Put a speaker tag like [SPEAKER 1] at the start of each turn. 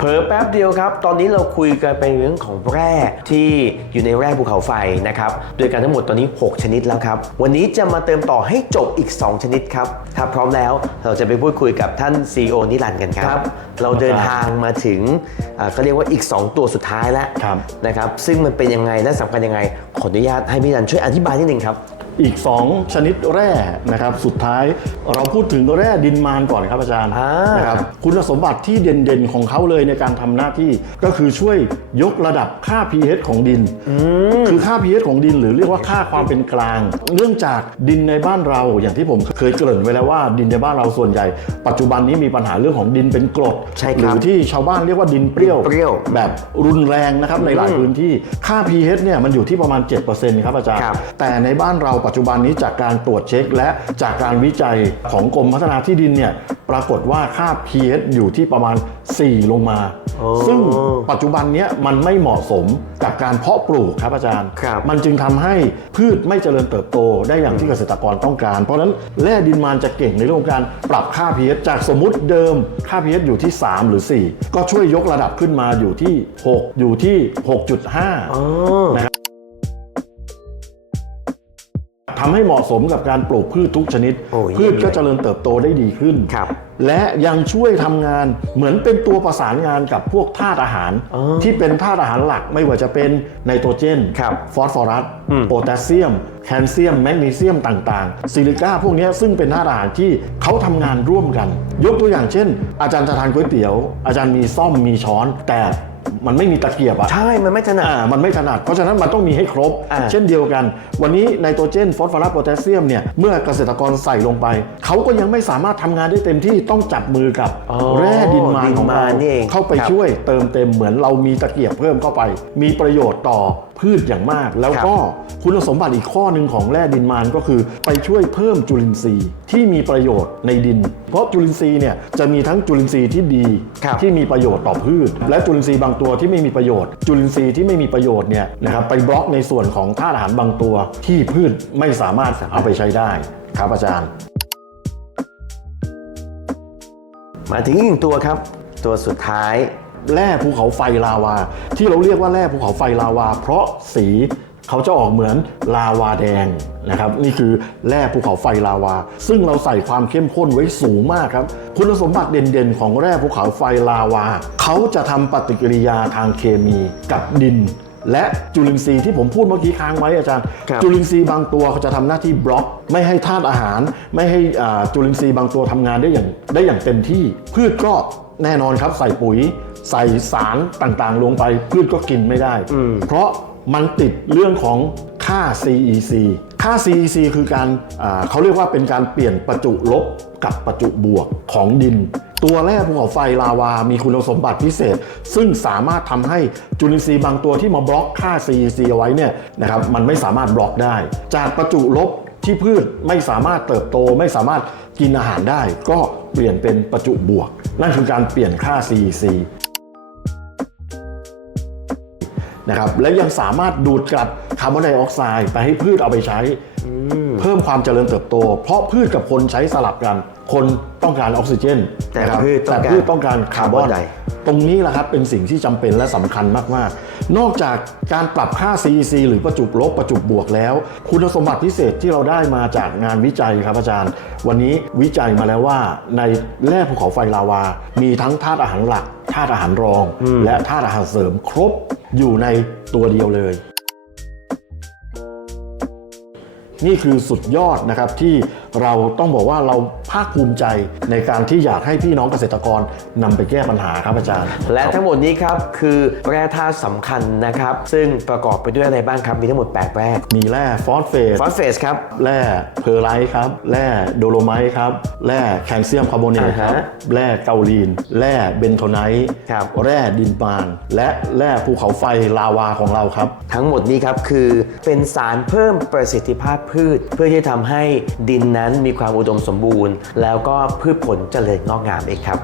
[SPEAKER 1] เผลอแป๊บเดียวครับ ตอนนี้เราคุยกันเป็นเรื่องของแร่ที่อยู่ในแร่ภูเขาไฟนะครับโดยการทั้งหมดตอนนี้ 6 ชนิดแล้วครับ วันนี้จะมาเติมต่อให้จบอีก 2 ชนิดครับ ถ้าพร้อมแล้วเราจะไปพูดคุยกับท่าน CEO นิรันดร์กันครับ เราเดินทางมาถึงอ่าเขาเรียกว่าอีก 2 ตัวสุดท้ายแล้ว
[SPEAKER 2] ครับ
[SPEAKER 1] นะครับ ซึ่งมันเป็นยังไงและสำคัญยังไงขออนุญาตให้พี่นิรันดร์ช่วยอธิบายนิดนึงครับ
[SPEAKER 2] อีก 2 ชนิดแร่นะครับสุดท้ายเราพูดถึงแร่ดินมานก่อนครับอาจารย์
[SPEAKER 1] อ่าน
[SPEAKER 2] นะครับคุณสมบัติที่เด่นๆของเขาเลยในการทำหน้าที่ก็คือช่วยยกระดับค่า pH ของดิน คือค่า pH ของดินหรือเรียกว่าค่าความเป็นกลาง เนื่องจากดินในบ้านเราอย่างที่ผมเคยเกริ่นไว้แล้วว่าดินในบ้านเราส่วนใหญ่ ปัจจุบันนี้มีปัญหาเรื่องของดินเป็นกรด
[SPEAKER 1] ใช่ครับ
[SPEAKER 2] หรือที่ชาวบ้านเรียกว่าดินเปรี้ยว
[SPEAKER 1] เปรี้ยว
[SPEAKER 2] แบบรุนแรงนะครับในหลายพื้นที่ค่า pH เนี่ยมันอยู่ที่ประมาณ 7%ครับอาจารย์
[SPEAKER 1] ครับ
[SPEAKER 2] แต่ในบ้านเราปัจจุบันนี้จากการตรวจเช็ค และจากการวิจัยของกรมพัฒนาที่ดินเนี่ยปรากฏว่าค่า pH อยู่ที่ประมาณ 4 ลงมา
[SPEAKER 1] โอ้
[SPEAKER 2] ซึ่งปัจจุบันเนี้ยมันไม่เหมาะสมกับการเพาะปลูกครับอาจารย์
[SPEAKER 1] ครับ
[SPEAKER 2] มันจึงทำให้พืชไม่เจริญเติบโตได้อย่างที่เกษตรกรต้องการ เพราะฉะนั้นแร่ดินมันจะเก่งในเรื่องของการปรับค่า pH จากสมมุติเดิมค่า pH อยู่ที่ 3 หรือ 4 ก็ช่วยยกระดับขึ้นมาอยู่ที่ 6 อยู่ที่ 6.5
[SPEAKER 1] อ๋อ
[SPEAKER 2] ทำให้เหมาะสมกับการปลูกพืชทุกชนิด
[SPEAKER 1] โอ้เยี่
[SPEAKER 2] พื
[SPEAKER 1] ยม
[SPEAKER 2] ชก็
[SPEAKER 1] เลย
[SPEAKER 2] เจริญเติบโตได้ดีขึ้น
[SPEAKER 1] ครับ
[SPEAKER 2] และยังช่วยทำงานเหมือนเป็นตัวประสานงานกับพวกธาตุอาหาร
[SPEAKER 1] อ๋อ
[SPEAKER 2] ที่เป็นธาตุอาหารหลักไม่ว่าจะเป็นไนโตรเจน
[SPEAKER 1] ครับ
[SPEAKER 2] ฟอสฟอรัส
[SPEAKER 1] อืม
[SPEAKER 2] โพแทสเซียม แคลเซียม แมกนีเซียมต่างๆ ซิลิก้าพวกเนี้ยซึ่งเป็นธาตุอาหารที่เขาทำงานร่วมกัน ยกตัวอย่างเช่น อาจารย์จะทานก๋วยเตี๋ยว อาจารย์มีซ่อมมีช้อน แต่ มันไม่มีตะเกียบอะ
[SPEAKER 1] ใช่ มันไม่ถนัด
[SPEAKER 2] อ่ามันไม่ถนัด เพราะฉะนั้นมันต้องมีให้ครบ
[SPEAKER 1] อ่า
[SPEAKER 2] เช่นเดียวกัน วันนี้ไนโตรเจนฟอสฟอรัสโพแทสเซียมเนี่ยเมื่อเกษตรกรใส่ลงไป เขาก็ยังไม่สามารถทำงานได้เต็มที่ต้องจับมือกับ
[SPEAKER 1] อ๋อ
[SPEAKER 2] แร่ดินมานของ
[SPEAKER 1] ดินมา
[SPEAKER 2] เรา
[SPEAKER 1] นนี่เอง
[SPEAKER 2] เข้าไป
[SPEAKER 1] ครับ
[SPEAKER 2] ช่วยเติมเต็มเหมือนเรามีตะเกียบเพิ่มเข้าไป มีประโยชน์ต่อพืชอย่างมาก แล้วก็คุณสมบัติอีกข้อหนึ่งของแร่ดินมานก็คือ ไปช่วยเพิ่มจุลินทรีย์ที่มีประโยชน์ในดิน เพราะจุลินทรีย์เนี่ยจะมีทั้งจุลินทรีย์ที่ดี
[SPEAKER 1] ครับ
[SPEAKER 2] ที่มีประโยชน์ต่อพืช และจุลินทรีย์บางตัวที่ไม่มีประโยชน์ จุลินทรีย์ที่ไม่มีประโยชน์เนี่ยนะครับไปบล็อกในส่วนของธาตุอาหารบางตัวที่พืชไม่สามารถเอาไปใช้ได้ครับอาจารย์
[SPEAKER 1] มาถึงอีกหนึ่งตัวครับ ตัวสุดท้าย
[SPEAKER 2] แร่ภูเขาไฟลาวา ที่เราเรียกว่าแร่ภูเขาไฟลาวา เพราะสี เขาจะออกเหมือนลาวาแดงนะครับ นี่คือแร่ภูเขาไฟลาวา ซึ่งเราใส่ความเข้มข้นไว้สูงมากครับ คุณสมบัติเด่นๆ ของแร่ภูเขาไฟลาวา เขาจะทำปฏิกิริยาทางเคมีกับดิน และจุลินทรีย์ที่ผมพูดเมื่อกี้ค้างไว้อาจารย์
[SPEAKER 1] ครับ
[SPEAKER 2] จุลินทรีย์บางตัวเขาจะทำหน้าที่บล็อก ไม่ให้ธาตุอาหาร ไม่ให้อ่าจุลินทรีย์บางตัวทำงานได้อย่างได้อย่างเต็มที่ พืชก็แน่นอนครับใส่ปุ๋ยใส่สารต่างๆ ลงไปพืชก็กินไม่ได้ เพราะ มันติดเรื่องของค่า CEC ค่า CEC คือการเขาเรียกว่าเป็นการเปลี่ยนประจุลบกับประจุบวกของดิน ตัวแร่ภูเขาไฟลาวา มีคุณสมบัติพิเศษ ซึ่งสามารถทำให้จุลินทรีย์บางตัวที่มาบล็อกค่า CEC เอาไว้เนี่ยนะครับมันไม่สามารถบล็อกได้ จากประจุลบที่พืชไม่สามารถเติบโตไม่สามารถกินอาหารได้ ก็เปลี่ยนเป็นประจุบวก นั่นคือการเปลี่ยนค่า CEC นะครับและยังสามารถดูดกลับคาร์บอนไดออกไซด์ไปให้พืชเอาไปใช้ เพิ่มความเจริญเติบโต เพราะพืชกับคนใช้สลับกัน คนต้องการออกซิเจน
[SPEAKER 1] แต่
[SPEAKER 2] นะครับ
[SPEAKER 1] พืชต้องการ
[SPEAKER 2] แต่พืชต้องการคาร์บอน
[SPEAKER 1] คาร์บอนได
[SPEAKER 2] ตรงนี้แหละครับเป็นสิ่งที่จำเป็นและสำคัญมาก ๆ นอกจากการปรับค่า CEC หรือประจุลบประจุบวกแล้ว คุณสมบัติพิเศษที่เราได้มาจากงานวิจัยครับอาจารย์ วันนี้วิจัยมาแล้วว่า ในแร่ภูเขาไฟลาวา มีทั้งธาตุอาหารหลักธาตุอาหารรอง และธาตุอาหารเสริมครบ อยู่ในตัวเดียวเลย นี่คือสุดยอดนะครับที่เราต้องบอกว่าเราภาคภูมิใจในการที่อยากให้พี่น้องเกษตรกรนำไปแก้ปัญหาครับอาจารย์
[SPEAKER 1] และทั้งหมดนี้ครับคือแร่ธาตุสำคัญนะครับ ซึ่งประกอบไปด้วยอะไรบ้างครับ มีทั้งหมด 8 แร่
[SPEAKER 2] มีแร่ฟอสเฟต
[SPEAKER 1] ฟอสเฟสครับ
[SPEAKER 2] แร่เพอร์ไลท์ครับ แร่โดโลไมต์ครับ แร่แคลเซียมคาร์บอเนต
[SPEAKER 1] อ่า
[SPEAKER 2] ค
[SPEAKER 1] ฮะ
[SPEAKER 2] รับ แร่เกาลีน แร่เบนโทไนท์
[SPEAKER 1] ครับ
[SPEAKER 2] แร่ดินปาน และแร่ภูเขาไฟลาวาของเราครับ
[SPEAKER 1] ทั้งหมดนี้ครับคือเป็นสารเพิ่มประสิทธิภาพพืช เพื่อที่จะทำให้ดินนั้นมีความอุดมสมบูรณ์ แล้วก็พืชผลเจริญงอกงามเองครับ